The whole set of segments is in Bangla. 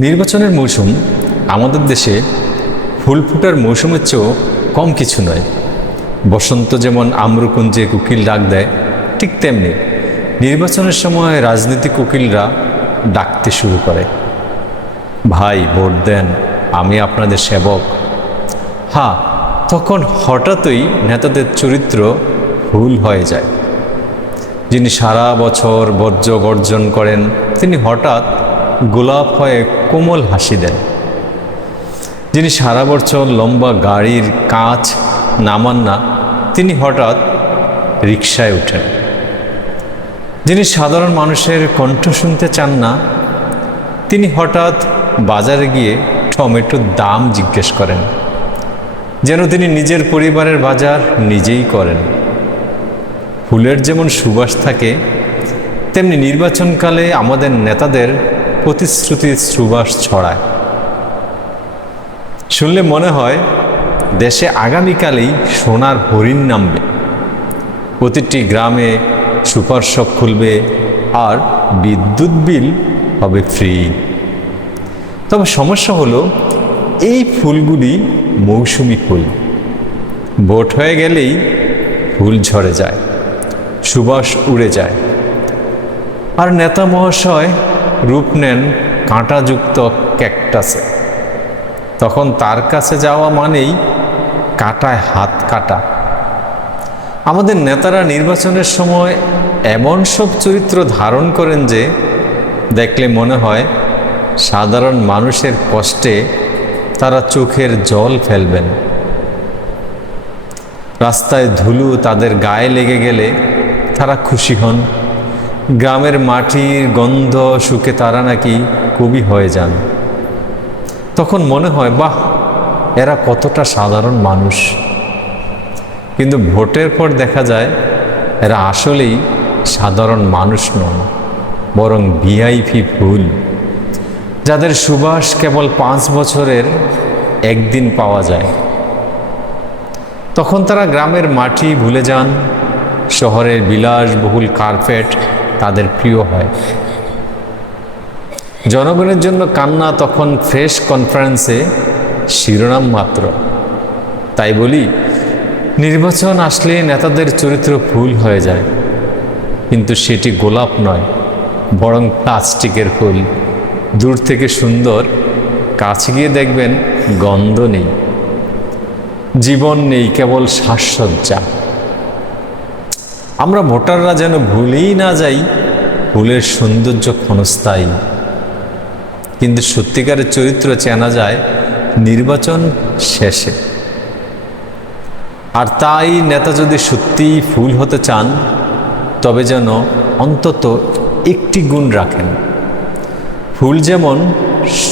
নির্বাচনের মৌসুম আমাদের দেশে ফুল ফোটার মৌসুমের চেয়েও কম কিছু নয়। বসন্ত যেমন আম্রকুঞ্জে কোকিল ডাক দেয়, ঠিক তেমনি নির্বাচনের সময় রাজনীতিক কোকিলরা ডাকতে শুরু করে, ভাই ভোট দেন, আমি আপনাদের সেবক। হ্যাঁ, তখন হঠাৎই নেতাদের চরিত্র ভুল হয়ে যায়। যিনি সারা বছর বর্জ্য গর্জন করেন, তিনি হঠাৎ গোলাপ হয়ে কোমল হাসি দেন। যিনি সারা বছর লম্বা গাড়ির কাঁচ নামান না, তিনি হঠাৎ রিকশায় ওঠেন। যিনি সাধারণ মানুষের কণ্ঠ শুনতে চান না, তিনি হঠাৎ বাজারে গিয়ে টমেটোর দাম জিজ্ঞেস করেন, যেন তিনি নিজের পরিবারের বাজার নিজেই করেন। ফুলের যেমন সুবাস থাকে, তেমনি নির্বাচনকালে আমাদের নেতাদের প্রতিশ্রুতির সুবাস ছড়ায়। শুনলে মনে হয় দেশে আগামীকালেই সোনার হরিণ নামবে, প্রতিটি গ্রামে সুপার শপ খুলবে আর বিদ্যুৎ বিল হবে ফ্রি। তবে সমস্যা হলো, এই ফুলগুলি মৌসুমি ফুল। ভোট হয়ে গেলেই ফুল ঝরে যায়, সুবাস উড়ে যায়, আর নেতা মহাশয় রূপ নেন কাঁটাযুক্ত ক্যাকটাসে। তখন তার কাছে যাওয়া মানেই কাটায় হাত কাটা। আমাদের নেতারা নির্বাচনের সময় এমন সব চরিত্র ধারণ করেন যে দেখলে মনে হয় সাধারণ মানুষের কষ্টে তারা চোখের জল ফেলবেন। রাস্তায় ধুলো তাদের গায়ে লেগে গেলে তারা খুশি হন। গ্রামের মাটির গন্ধ শুকে তারা নাকি কবি হয়ে যান। তখন মনে হয়, বাহ, এরা কতটা সাধারণ মানুষ। কিন্তু ভোটের পর দেখা যায় এরা আসলেই সাধারণ মানুষ নন, বরং ভিআইপি ফুল, যাদের সুবাস কেবল 5 বছরের একদিন পাওয়া যায়। তখন তারা গ্রামের মাটি ভুলে যান, শহরের বিলাসবহুল কার্পেট তাদের প্রিয় হয়। জনগণের জন্য কান্না তখন ফ্রেশ কনফারেন্সে শিরোনাম মাত্র। তাই বলি, নির্বাচন আসলে নেতাদের চরিত্র ভুল হয়ে যায়, কিন্তু সেটি গোলাপ নয়, বরং প্লাস্টিকের ফুল। দূর থেকে সুন্দর, কাছে গিয়ে দেখবেন গন্ধ নেই, জীবন নেই, কেবল সাজসজ্জা। আমরা ভোটাররা যেন ভুলেই না যাই ফুলের সৌন্দর্য ক্ষণস্থায়ী, কিন্তু সত্যিকারের চরিত্র চেনা যায় নির্বাচন শেষে। আর তাই নেতা যদি সত্যিই ফুল হতে চান, তবে যেন অন্তত একটি গুণ রাখেন। ফুল যেমন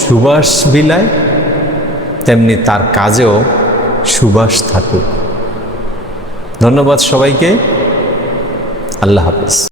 সুবাস বিলায়, তেমনি তার কাজেও সুবাস থাকুক। ধন্যবাদ সবাইকে। আল্লাহ হাফেজ।